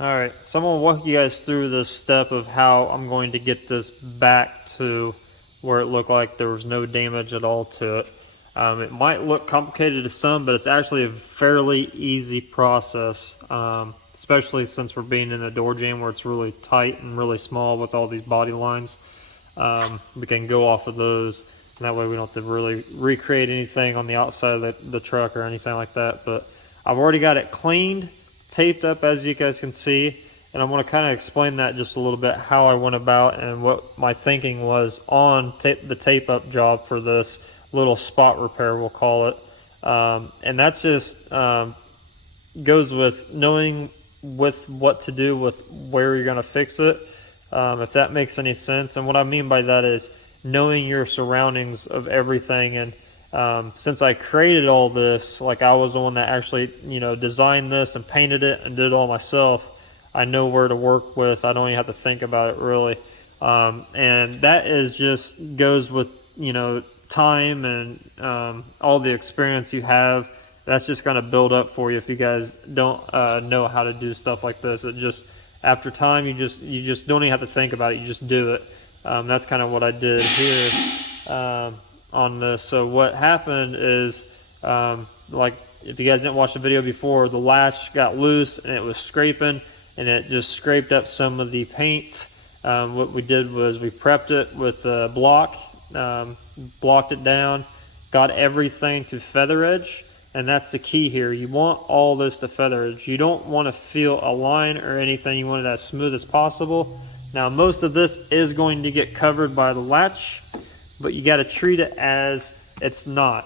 Alright, so I'm going to walk you guys through this step of how I'm going to get this back to where it looked like there was no damage at all to it. It might look complicated to some, but it's actually a fairly easy process, especially since we're being in a door jamb where it's really tight and really small with all these body lines. We can go off of those, and that way we don't have to really recreate anything on the outside of the truck or anything like that. But I've already got it cleaned, taped up, as you guys can see, and I'm going to kind of explain that just a little bit, how I went about and what my thinking was on the tape up job for this little spot repair, we'll call it. And that's just goes with knowing with what to do with where you're going to fix it, if that makes any sense. And what I mean by that is knowing your surroundings of everything. And since I created all this, like I was the one that actually, designed this and painted it and did it all myself, I know where to work with. I don't even have to think about it really. And that is just goes with, time and all the experience you have. That's just going to build up for you if you guys don't know how to do stuff like this. It just, after time, you just don't even have to think about it. You just do it. That's kind of what I did here on this. So what happened is, like if you guys didn't watch the video before, the latch got loose and it was scraping, and it just scraped up some of the paint. What we did was we prepped it with a block, blocked it down, got everything to feather edge. And that's the key here. You want all this to feather edge. You don't want to feel a line or anything. You want it as smooth as possible. Now, most of this is going to get covered by the latch, but you got to treat it as it's not.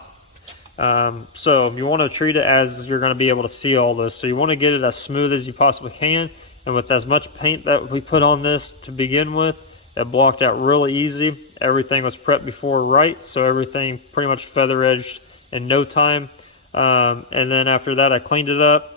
So you want to treat it as you're going to be able to see all this. So you want to get it as smooth as you possibly can. And with as much paint that we put on this to begin with, it blocked out really easy. Everything was prepped before right, so everything pretty much feather edged in no time. And then after that, I cleaned it up,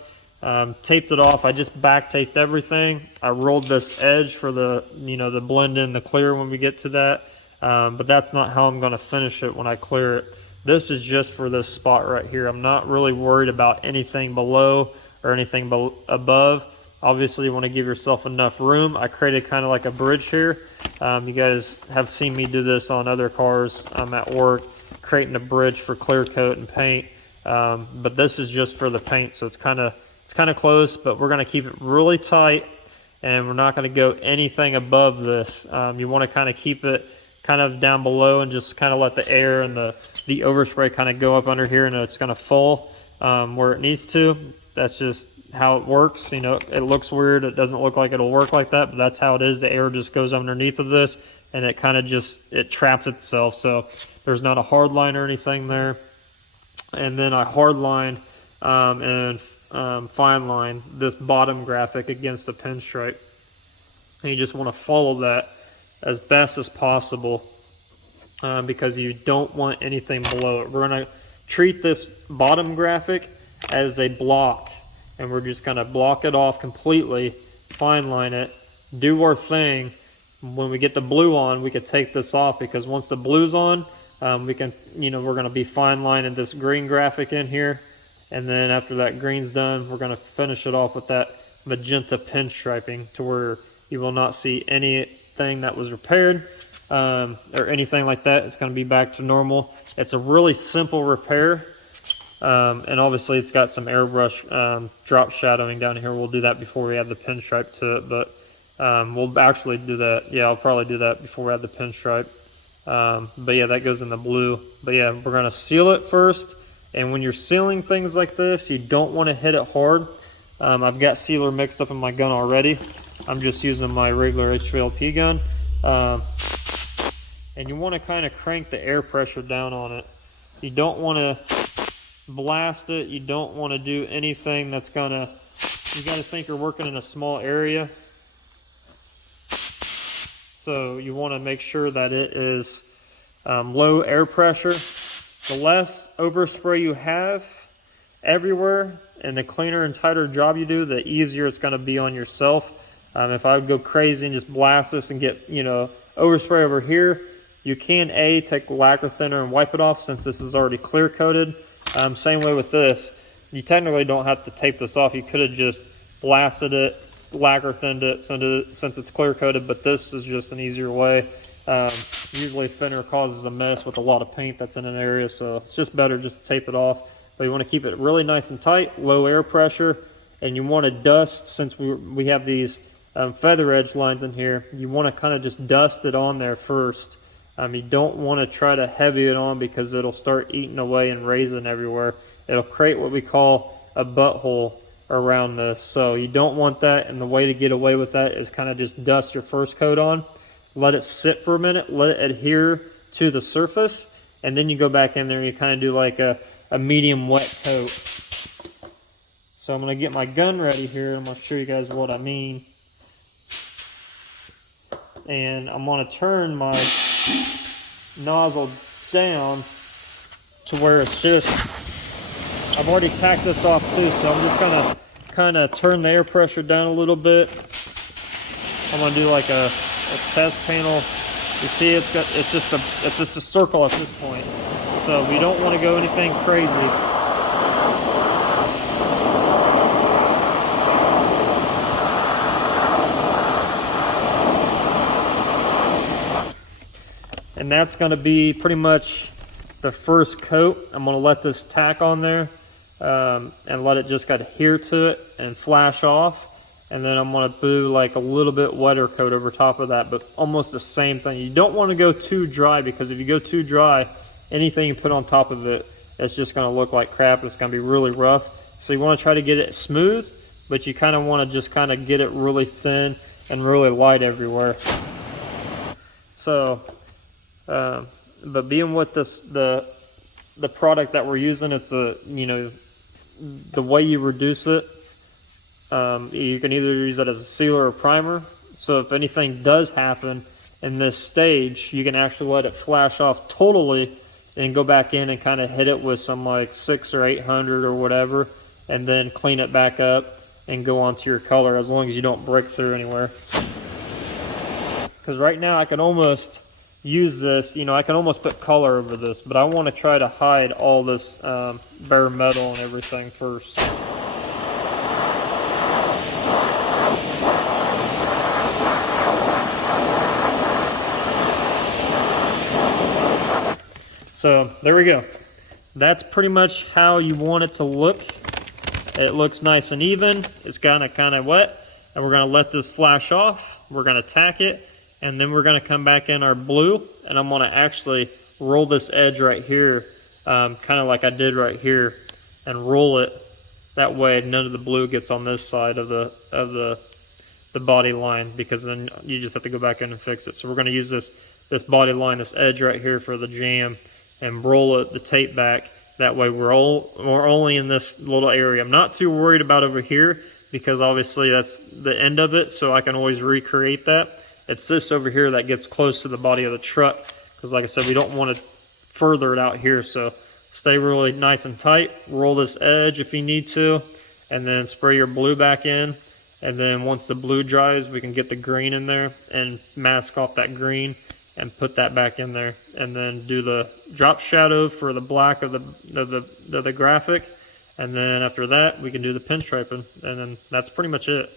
taped it off. I just back taped everything. I rolled this edge for the, the blend in the clear when we get to that. But that's not how I'm going to finish it when I clear it. This is just for this spot right here. I'm not really worried about anything below or anything above. Obviously, you want to give yourself enough room. I created kind of like a bridge here. You guys have seen me do this on other cars. I'm at work creating a bridge for clear coat and paint. But this is just for the paint, so it's kind of close, but we're going to keep it really tight, and we're not going to go anything above this. You want to kind of keep it kind of down below and just kind of let the air and the overspray kind of go up under here, and it's going to fall where it needs to. That's just how it works. It looks weird. It doesn't look like it'll work like that, but that's how it is. The air just goes underneath of this, and it kind of it traps itself, so there's not a hard line or anything there. And then I hard line and fine line this bottom graphic against the pinstripe. And you just want to follow that as best as possible because you don't want anything below it. We're going to treat this bottom graphic as a block, and we're just going to block it off completely, fine line it, do our thing. When we get the blue on, we could take this off, because once the blue's on, we can, we're going to be fine lining this green graphic in here. And then after that green's done, we're going to finish it off with that magenta pinstriping to where you will not see anything that was repaired or anything like that. It's going to be back to normal. It's a really simple repair. And obviously it's got some airbrush drop shadowing down here. We'll do that before we add the pinstripe to it. But we'll actually do that. Yeah, I'll probably do that before we add the pinstripe. But yeah, that goes in the blue. But yeah, we're going to seal it first. And when you're sealing things like this, you don't want to hit it hard. I've got sealer mixed up in my gun already. I'm just using my regular HVLP gun. And you want to kind of crank the air pressure down on it. You don't want to blast it. You don't want to do anything that's going to... You got to think you're working in a small area. So you want to make sure that it is low air pressure. The less overspray you have everywhere and the cleaner and tighter job you do, the easier it's going to be on yourself. If I would go crazy and just blast this and get, overspray over here, you can take lacquer thinner and wipe it off, since this is already clear coated. Same way with this. You technically don't have to tape this off. You could have just blasted it lacquer thinned it since it's clear coated, but this is just an easier way. Usually thinner causes a mess with a lot of paint that's in an area, so it's just better just to tape it off. But you want to keep it really nice and tight, low air pressure, and you want to dust, since we have these feather edge lines in here, you want to kind of just dust it on there first. You don't want to try to heavy it on because it'll start eating away and raising everywhere. It'll create what we call a butthole around this, so you don't want that, and the way to get away with that is kind of just dust your first coat on, let it sit for a minute, let it adhere to the surface, and then you go back in there and you kind of do like a medium wet coat. So I'm going to get my gun ready here. I'm going to show you guys what I mean. And I'm going to turn my nozzle down to where it's just, I've already tacked this off too, so I'm just going to kind of turn the air pressure down a little bit. I'm going to do like a test panel. You see it's just a circle at this point. So we don't want to go anything crazy. And that's going to be pretty much the first coat. I'm going to let this tack on there and let it just adhere to it and flash off. And then I'm going to do like a little bit wetter coat over top of that, but almost the same thing. You don't want to go too dry, because if you go too dry, anything you put on top of it, it's just going to look like crap. It's going to be really rough. So you want to try to get it smooth, but you kind of want to just kind of get it really thin and really light everywhere. So, but being with the product that we're using, it's the way you reduce it. You can either use it as a sealer or primer. So if anything does happen in this stage, you can actually let it flash off totally and go back in and kind of hit it with some like 600 or 800 or whatever, and then clean it back up and go on to your color, as long as you don't break through anywhere. Because right now I can almost use this, I can almost put color over this, but I want to try to hide all this bare metal and everything first. So there we go. That's pretty much how you want it to look. It looks nice and even. It's kind of wet, and we're going to let this flash off. We're going to tack it, and then we're going to come back in our blue, and I'm going to actually roll this edge right here, kind of like I did right here, and roll it. That way none of the blue gets on this side of the body line, because then you just have to go back in and fix it. So we're going to use this body line, this edge right here for the jam, and roll the tape back. That way we're only in this little area. I'm not too worried about over here, because obviously that's the end of it, so I can always recreate that. It's this over here that gets close to the body of the truck, because like I said, we don't want to further it out here. So stay really nice and tight, roll this edge if you need to, and then spray your blue back in. And then once the blue dries, we can get the green in there and mask off that green and put that back in there, and then do the drop shadow for the black of the graphic, and then after that we can do the pinstriping, and then that's pretty much it.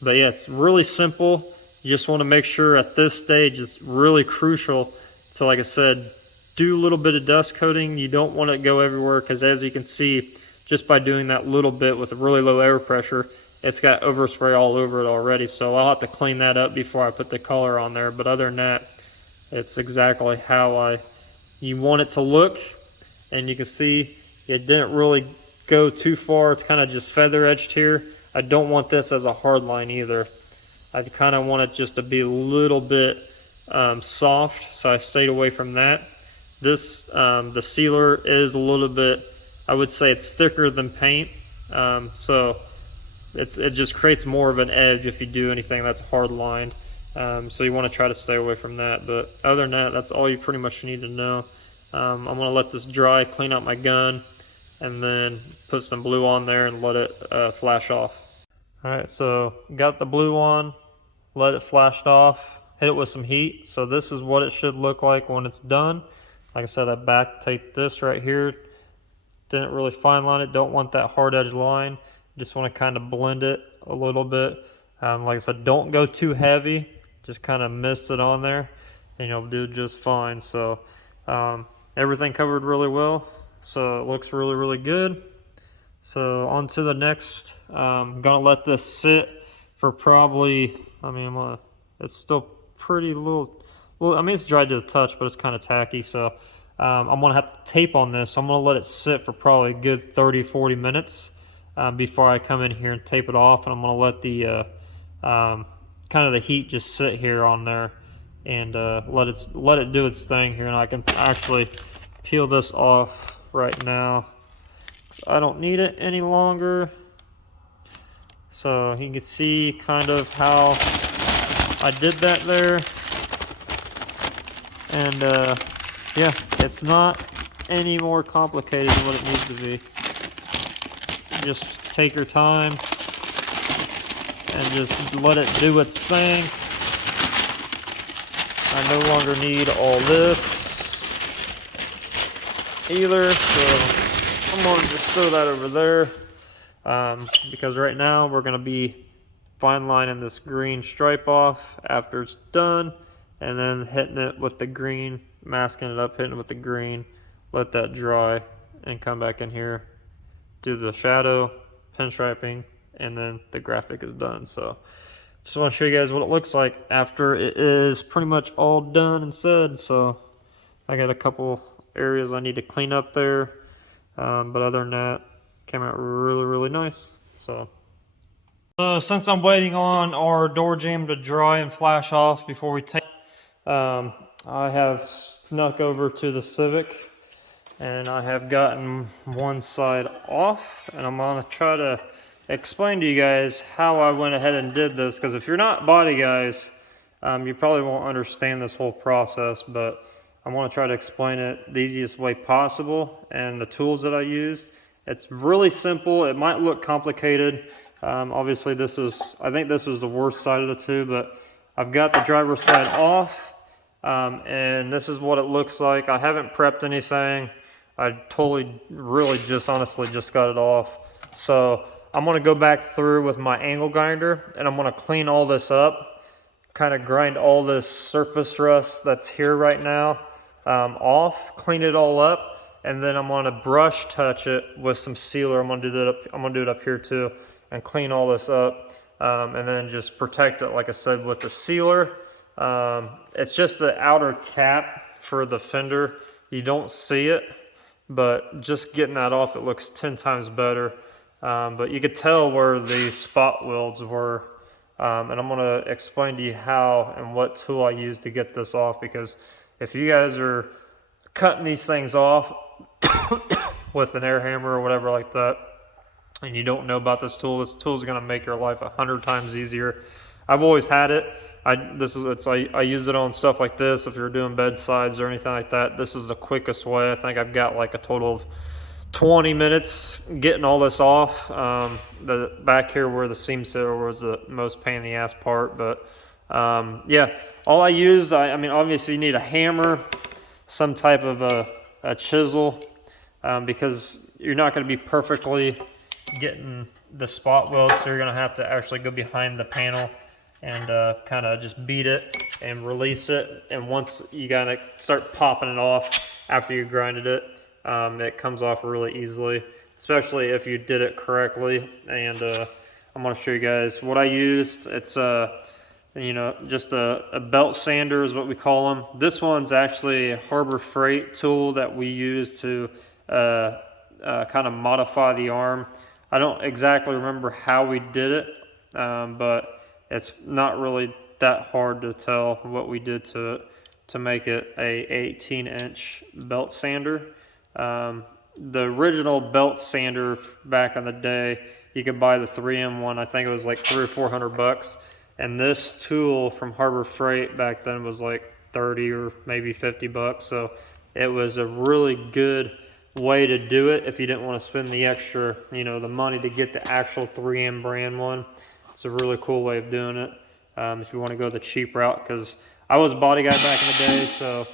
But yeah, it's really simple. You just want to make sure at this stage, it's really crucial to, like I said, do a little bit of dust coating. You don't want it to go everywhere, because as you can see, just by doing that little bit with a really low air pressure, it's got overspray all over it already. So I'll have to clean that up before I put the color on there. But other than that, it's exactly how you want it to look. And you can see it didn't really go too far. It's kind of just feather edged here. I don't want this as a hard line either. I kind of want it just to be a little bit soft, so I stayed away from that. This, the sealer is a little bit, I would say it's thicker than paint, so it just creates more of an edge if you do anything that's hard lined. So you want to try to stay away from that. But other than that, that's all you pretty much need to know. I'm going to let this dry, clean out my gun, and then put some blue on there and let it flash off. Alright, so got the blue on, let it flash off, hit it with some heat. So this is what it should look like when it's done. Like I said, I back taped this right here. Didn't really fine line it, don't want that hard edge line. Just want to kind of blend it a little bit. Like I said, don't go too heavy, just kind of mist it on there and you'll do just fine. So everything covered really well, so it looks really, really good. So on to the next. I'm gonna let this sit for probably, I mean, it's still pretty little, well, I mean, it's dry to the touch, but it's kind of tacky. So I'm gonna have tape on this. So I'm gonna let it sit for probably a good 30-40 minutes before I come in here and tape it off. And I'm gonna let the kind of the heat just sit here on there and let it do its thing here. And I can actually peel this off right now. So I don't need it any longer. So you can see kind of how I did that there. And yeah, it's not any more complicated than what it needs to be. Just take your time and just let it do its thing. I no longer need all this either, so I'm going to just throw that over there because right now we're going to be fine lining this green stripe off after it's done, and then hitting it with the green, masking it up, hitting it with the green, let that dry, and come back in here, do the shadow, pinstriping, and then the graphic is done. So just want to show you guys what it looks like after it is pretty much all done and said. So I got a couple areas I need to clean up there. But other than that, came out really, really nice. So since I'm waiting on our door jamb to dry and flash off before we take, I have snuck over to the Civic and I have gotten one side off, and I'm gonna try to explain to you guys how I went ahead and did this, because if you're not body guys, you probably won't understand this whole process, but I want to try to explain it the easiest way possible and the tools that I used. It's really simple. It might look complicated. Obviously I think this was the worst side of the two, but I've got the driver's side off, and this is what it looks like. I haven't prepped anything. I totally, really just honestly just got it off. So I'm gonna go back through with my angle grinder and I'm gonna clean all this up, kind of grind all this surface rust that's here right now off, clean it all up, and then I'm gonna brush touch it with some sealer. I'm gonna do it up here too, and clean all this up, and then just protect it, like I said, with the sealer. It's just the outer cap for the fender. You don't see it, but just getting that off, it looks 10 times better. But you could tell where the spot welds were. And I'm going to explain to you how and what tool I use to get this off, because if you guys are cutting these things off with an air hammer or whatever like that, and you don't know about this tool is going to make your life 100 times easier. I've always had it. I use it on stuff like this. If you're doing bedsides or anything like that, this is the quickest way. I think I've got like a total of 20 minutes getting all this off. The back here where the seam sealer was the most pain in the ass part, but yeah, all I used, I mean, obviously you need a hammer, some type of a chisel, because you're not going to be perfectly getting the spot weld, so you're going to have to actually go behind the panel and kind of just beat it and release it. And once you gotta start popping it off after you grinded it, it comes off really easily, especially if you did it correctly. And I'm gonna show you guys what I used. It's just a belt sander is what we call them. This one's actually a Harbor Freight tool that we use to kind of modify the arm. I don't exactly remember how we did it, but it's not really that hard to tell what we did to it to make it a 18-inch belt sander. The original belt sander back in the day, you could buy the 3M one. I think it was like $300 or $400. And this tool from Harbor Freight back then was like 30 or maybe $50. So it was a really good way to do it if you didn't want to spend the extra, the money to get the actual 3M brand one. It's a really cool way of doing it if you want to go the cheap route, because I was a body guy back in the day, so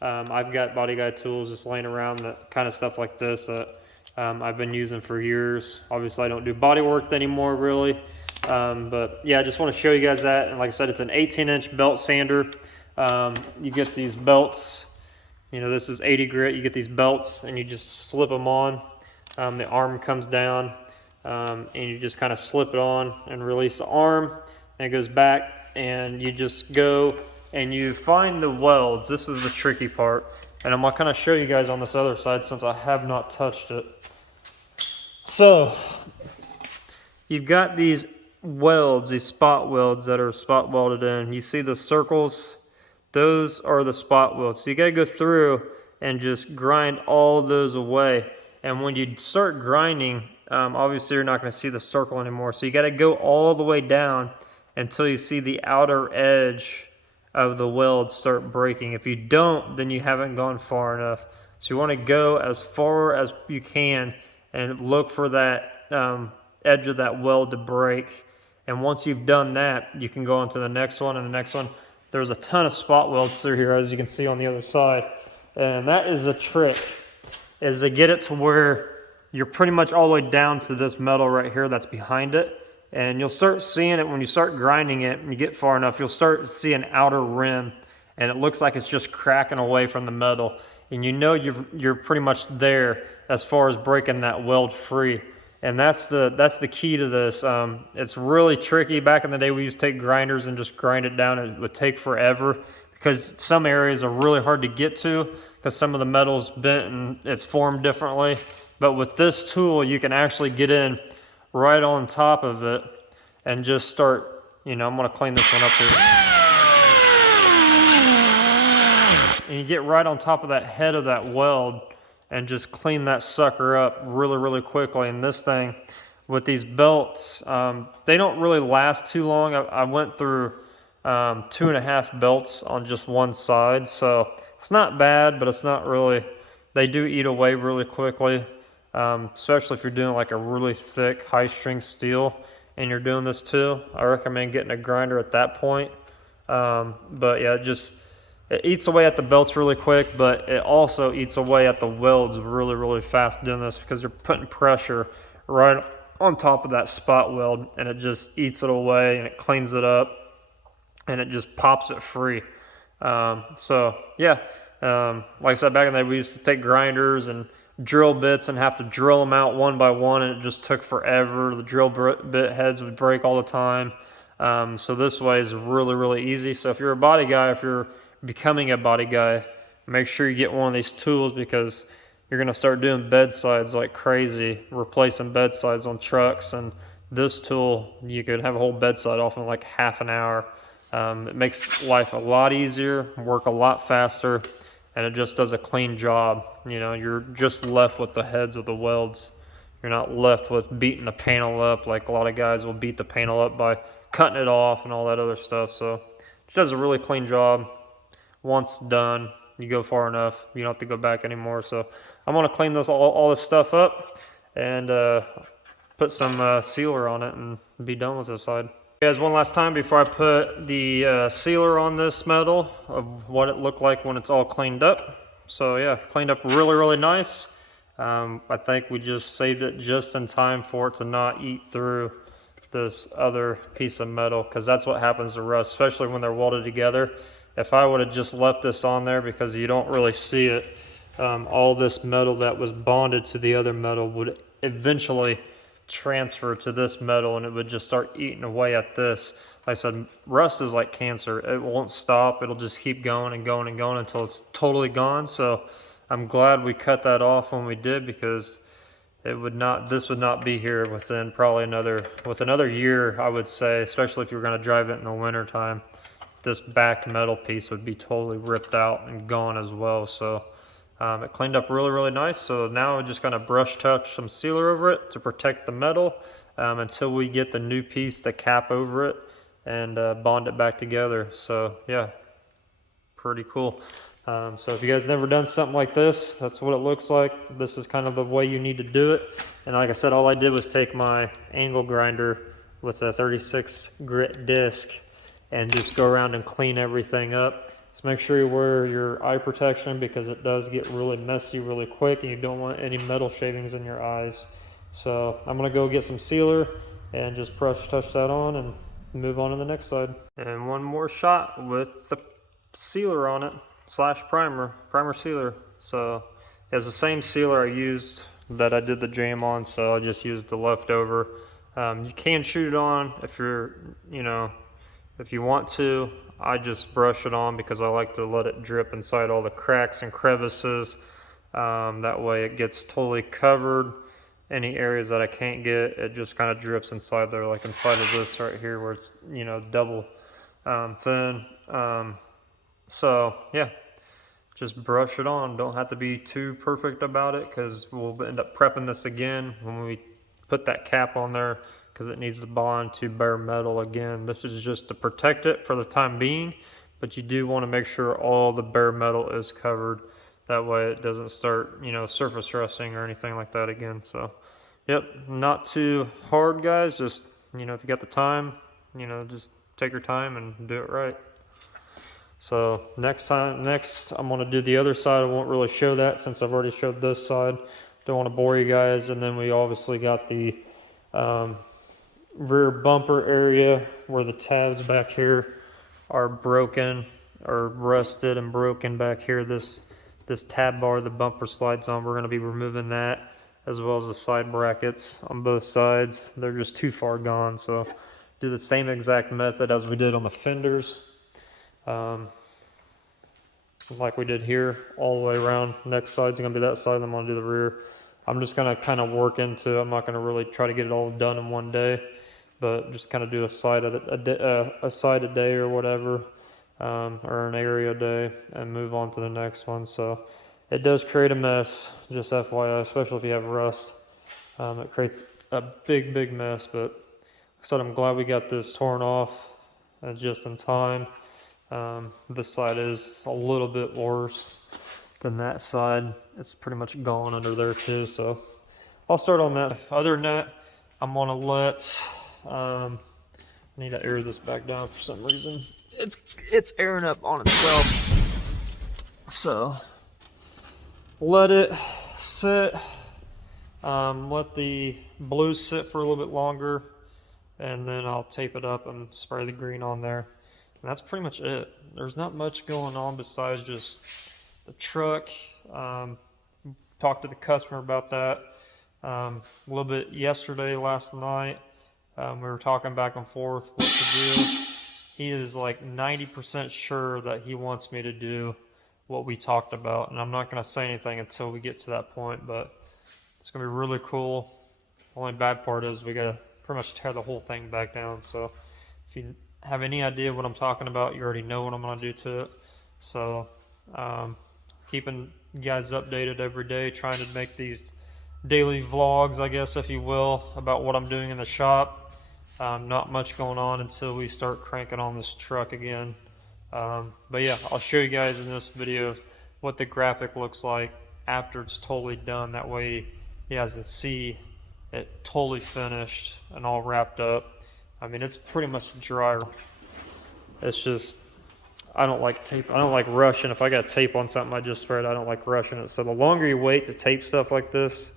I've got body guy tools just laying around, that kind of stuff like this that I've been using for years. Obviously I don't do body work anymore really, But yeah, I just want to show you guys that. And like I said, it's an 18-inch belt sander. You get these belts, you know, this is 80 grit. You get these belts and you just slip them on. The arm comes down, and you just kind of slip it on and release the arm, and it goes back, and you just go and you find the welds. This is the tricky part, and I'm going to kind of show you guys on this other side since I have not touched it. So you've got these welds, these spot welds that are spot welded in. You see the circles? Those are the spot welds. So you got to go through and just grind all those away. And when you start grinding, obviously you're not going to see the circle anymore. So you got to go all the way down until you see the outer edge of the weld start breaking. If you don't, then you haven't gone far enough. So you want to go as far as you can and look for that edge of that weld to break. And once you've done that, you can go on to the next one and the next one. There's a ton of spot welds through here, as you can see on the other side. And that is a trick, is to get it to where you're pretty much all the way down to this metal right here that's behind it. And you'll start seeing it when you start grinding it and you get far enough, you'll start to see an outer rim and it looks like it's just cracking away from the metal. And you know you're pretty much there as far as breaking that weld free. And that's the key to this. It's really tricky. Back in the day, we used to take grinders and just grind it down. It would take forever because some areas are really hard to get to because some of the metal's bent and it's formed differently. But with this tool, you can actually get in right on top of it and just start, you know, I'm going to clean this one up here. And you get right on top of that head of that weld and just clean that sucker up really, really quickly. And this thing, with these belts, they don't really last too long. I went through 2.5 belts on just one side, so it's not bad, but it's not really, they do eat away really quickly, especially if you're doing like a really thick, high-strength steel and you're doing this too. I recommend getting a grinder at that point. But yeah, it eats away at the belts really quick, but it also eats away at the welds really, really fast doing this because you're putting pressure right on top of that spot weld, and it just eats it away and it cleans it up and it just pops it free. So yeah, like I said, back in the day, we used to take grinders and drill bits and have to drill them out one by one, and it just took forever. The drill bit heads would break all the time. So this way is really, really easy. So if you're a body guy, if you're becoming a body guy, make sure you get one of these tools because you're going to start doing bedsides like crazy, replacing bedsides on trucks. And this tool, you could have a whole bedside off in like half an hour. It makes life a lot easier, work a lot faster, and it just does a clean job. You know, you're just left with the heads of the welds. You're not left with beating the panel up like a lot of guys will beat the panel up by cutting it off and all that other stuff. So it does a really clean job. Once done, you go far enough, you don't have to go back anymore. So I'm going to clean all this stuff up and put some sealer on it and be done with this side. Guys, one last time before I put the sealer on this metal of what it looked like when it's all cleaned up. So yeah, cleaned up really, really nice. I think we just saved it just in time for it to not eat through this other piece of metal, because that's what happens to rust, especially when they're welded together. If I would have just left this on there, because you don't really see it, all this metal that was bonded to the other metal would eventually transfer to this metal, and it would just start eating away at this. Like I said, rust is like cancer. It won't stop. It'll just keep going and going and going until it's totally gone. So I'm glad we cut that off when we did, because this would not be here within probably another year, I would say, especially if you're going to drive it in the winter time. This back metal piece would be totally ripped out and gone as well. So it cleaned up really, really nice. So now we're just going to brush touch some sealer over it to protect the metal until we get the new piece to cap over it and bond it back together. So yeah, pretty cool. So if you guys never done something like this, that's what it looks like. This is kind of the way you need to do it. And like I said, all I did was take my angle grinder with a 36 grit disc and just go around and clean everything up. So make sure you wear your eye protection, because it does get really messy really quick and you don't want any metal shavings in your eyes. So I'm gonna go get some sealer and just touch that on and move on to the next side. And one more shot with the sealer on it, slash primer sealer. So it's the same sealer I used that I did the jam on, so I just used the leftover. You can shoot it on if you're, if you want to. I just brush it on because I like to let it drip inside all the cracks and crevices. That way it gets totally covered. Any areas that I can't get, it just kind of drips inside there, like inside of this right here where it's, double thin. So yeah, just brush it on. Don't have to be too perfect about it because we'll end up prepping this again when we put that cap on there because it needs to bond to bare metal again. This is just to protect it for the time being, but you do want to make sure all the bare metal is covered. That way it doesn't start, surface rusting or anything like that again. So, yep, not too hard, guys. Just, if you got the time, just take your time and do it right. So next I'm going to do the other side. I won't really show that since I've already showed this side. Don't want to bore you guys. And then we obviously got the rear bumper area where the tabs back here are broken or rusted and broken back here. This tab bar the bumper slides on, we're going to be removing that, as well as the side brackets on both sides. They're just too far gone, so do the same exact method as we did on the fenders. Like we did here, all the way around. Next side's gonna be that side, I'm gonna do the rear. I'm just gonna kind of work into, I'm not gonna really try to get it all done in one day, but just kind of do a side a day or whatever, or an area a day, and move on to the next one. So it does create a mess, just FYI, especially if you have rust. It creates a big mess, but like I said, I'm glad we got this torn off just in time. This side is a little bit worse than that side. It's pretty much gone under there too, so I'll start on that. Other than that, I'm gonna let, I need to air this back down for some reason. It's airing up on itself. So let it sit, let the blue sit for a little bit longer, and then I'll tape it up and spray the green on there. And that's pretty much it. There's not much going on besides just the truck. Talked to the customer about that a little bit yesterday, last night. We were talking back and forth what to do. He is like 90% sure that he wants me to do what we talked about. And I'm not going to say anything until we get to that point, but it's going to be really cool. The only bad part is we got to pretty much tear the whole thing back down. So if you have any idea what I'm talking about, you already know what I'm going to do to it. So keeping you guys updated every day, trying to make these daily vlogs, I guess, if you will, about what I'm doing in the shop. Not much going on until we start cranking on this truck again. But yeah, I'll show you guys in this video what the graphic looks like after it's totally done. That way you guys can see it totally finished and all wrapped up. I mean, it's pretty much dry. It's just, I don't like tape. I don't like rushing. If I got tape on something I just sprayed, I don't like rushing it. So the longer you wait to tape stuff like this,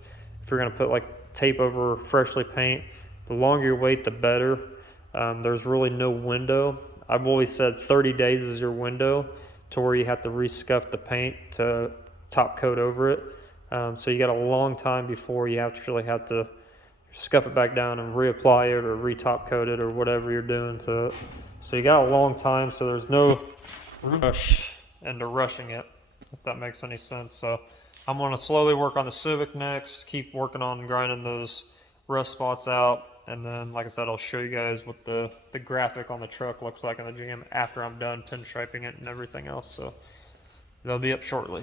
if you're going to put like tape over freshly paint, the longer you wait, the better. There's really no window. I've always said 30 days is your window to where you have to rescuff the paint to top coat over it. So you got a long time before you actually have to scuff it back down and reapply it or re-top coat it or whatever you're doing to it. So you got a long time, so there's no rush into rushing it, if that makes any sense. So I'm going to slowly work on the Civic next, keep working on grinding those rust spots out, and then, like I said, I'll show you guys what the graphic on the truck looks like in the Jam after I'm done pinstriping it and everything else. So they'll be up shortly.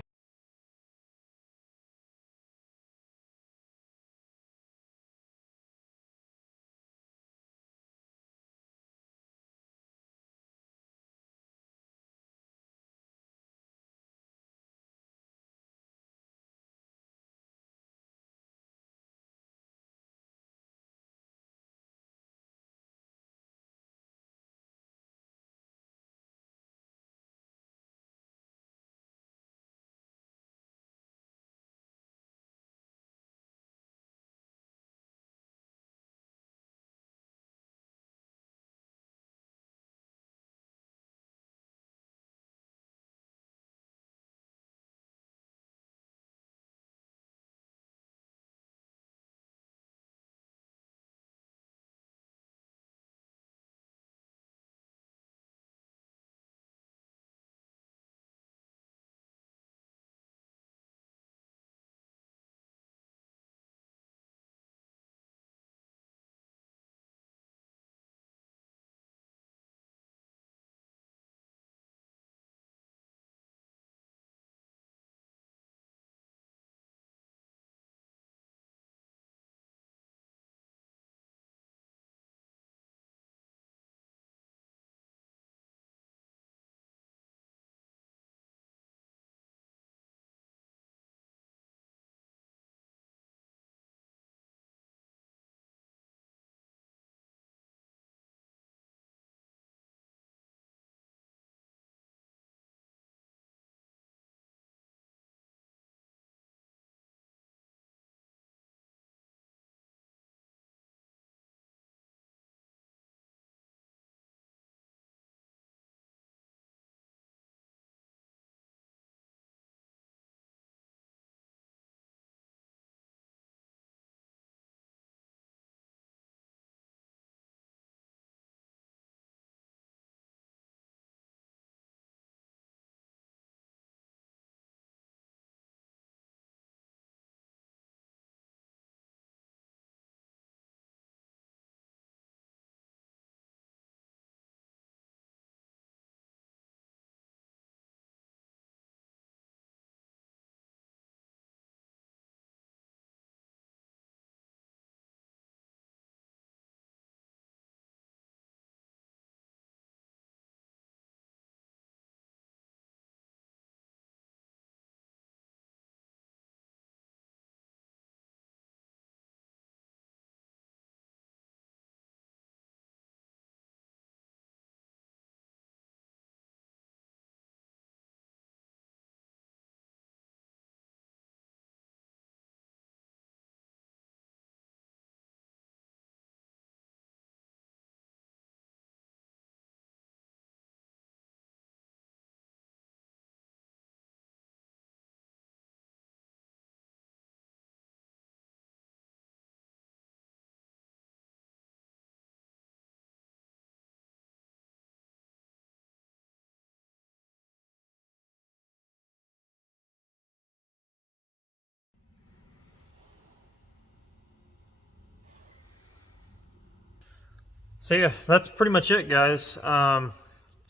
So yeah, that's pretty much it, guys. Some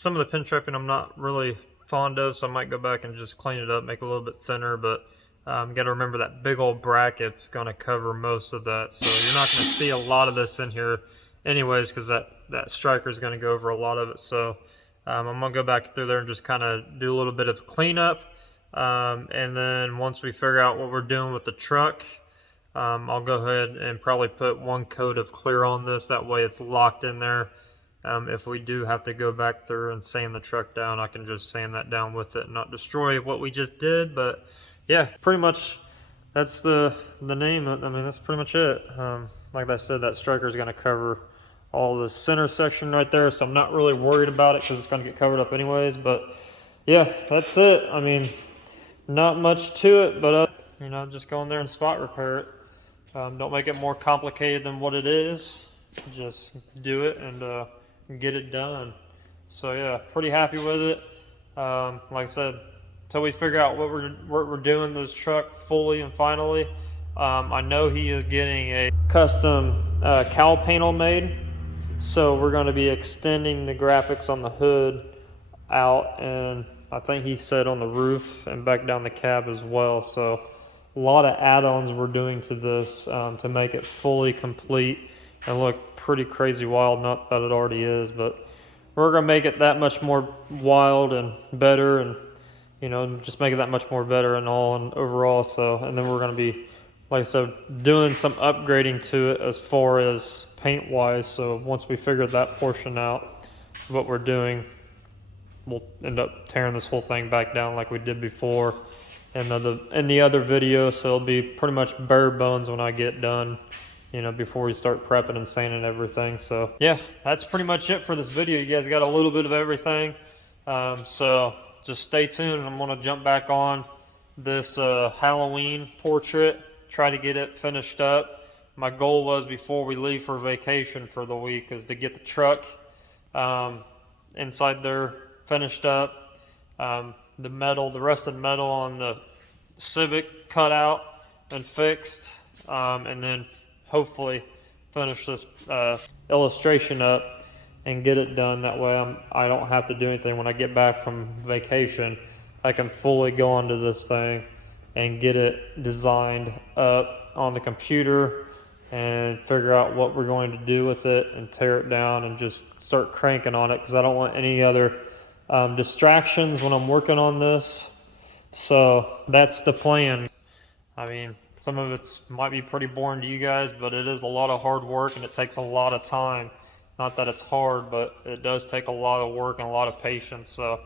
of the pin striping I'm not really fond of, so I might go back and just clean it up, make it a little bit thinner, but got to remember that big old bracket's going to cover most of that, so you're not going to see a lot of this in here anyways, because that striker is going to go over a lot of it. So I'm going to go back through there and just kind of do a little bit of cleanup, and then once we figure out what we're doing with the truck, I'll go ahead and probably put one coat of clear on this, that way it's locked in there. If we do have to go back through and sand the truck down, I can just sand that down with it and not destroy what we just did. But yeah, pretty much that's the name. I mean, that's pretty much it. Like I said, that striker is going to cover all the center section right there, so I'm not really worried about it because it's going to get covered up anyways. But yeah, that's it. I mean, not much to it, but you know, just go in there and spot repair it. Don't make it more complicated than what it is. Just do it and get it done. So yeah, pretty happy with it. Like I said, until we figure out what we're doing this truck fully and finally, I know he is getting a custom cowl panel made. So we're going to be extending the graphics on the hood out, and I think he said on the roof and back down the cab as well. So a lot of add-ons we're doing to this to make it fully complete and look pretty crazy wild. Not that it already is, but we're gonna make it that much more wild and better, and you know, just make it that much more better and all and overall. So, and then we're gonna be, like I said, doing some upgrading to it as far as paint wise. So once we figure that portion out, what we're doing, we'll end up tearing this whole thing back down like we did before in the other video. So it'll be pretty much bare bones when I get done, you know, before we start prepping and sanding everything. So yeah, that's pretty much it for this video. You guys got a little bit of everything. So just stay tuned. I'm gonna jump back on this Halloween portrait, try to get it finished up. My goal was before we leave for vacation for the week is to get the truck inside there finished up. The rest of the metal on the Civic cut out and fixed, and then hopefully finish this illustration up and get it done. That way I don't have to do anything when I get back from vacation. I can fully go onto this thing and get it designed up on the computer and figure out what we're going to do with it and tear it down and just start cranking on it, because I don't want any other distractions when I'm working on this. So that's the plan. I mean, some of it might be pretty boring to you guys, but it is a lot of hard work and it takes a lot of time. Not that it's hard, but it does take a lot of work and a lot of patience. So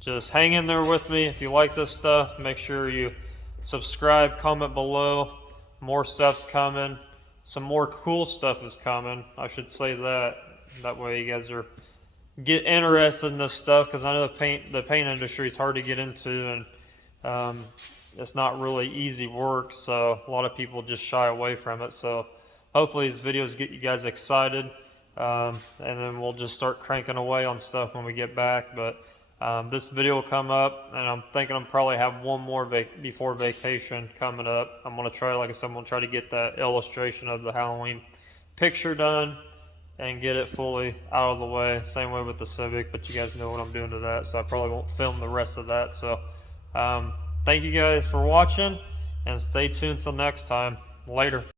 just hang in there with me. If you like this stuff, make sure you subscribe, comment below. More stuff's coming. Some more cool stuff is coming, I should say that. That way you guys get interested in this stuff, because I know the paint industry is hard to get into, and it's not really easy work, so a lot of people just shy away from it. So hopefully these videos get you guys excited, and then we'll just start cranking away on stuff when we get back. But this video will come up, and I'm thinking I'll probably have one more before vacation coming up. I'm going to try, like I said, I'm going to try to get that illustration of the Halloween picture done and get it fully out of the way. Same way with the Civic, but you guys know what I'm doing to that, so I probably won't film the rest of that. So thank you guys for watching, and stay tuned till next time. Later.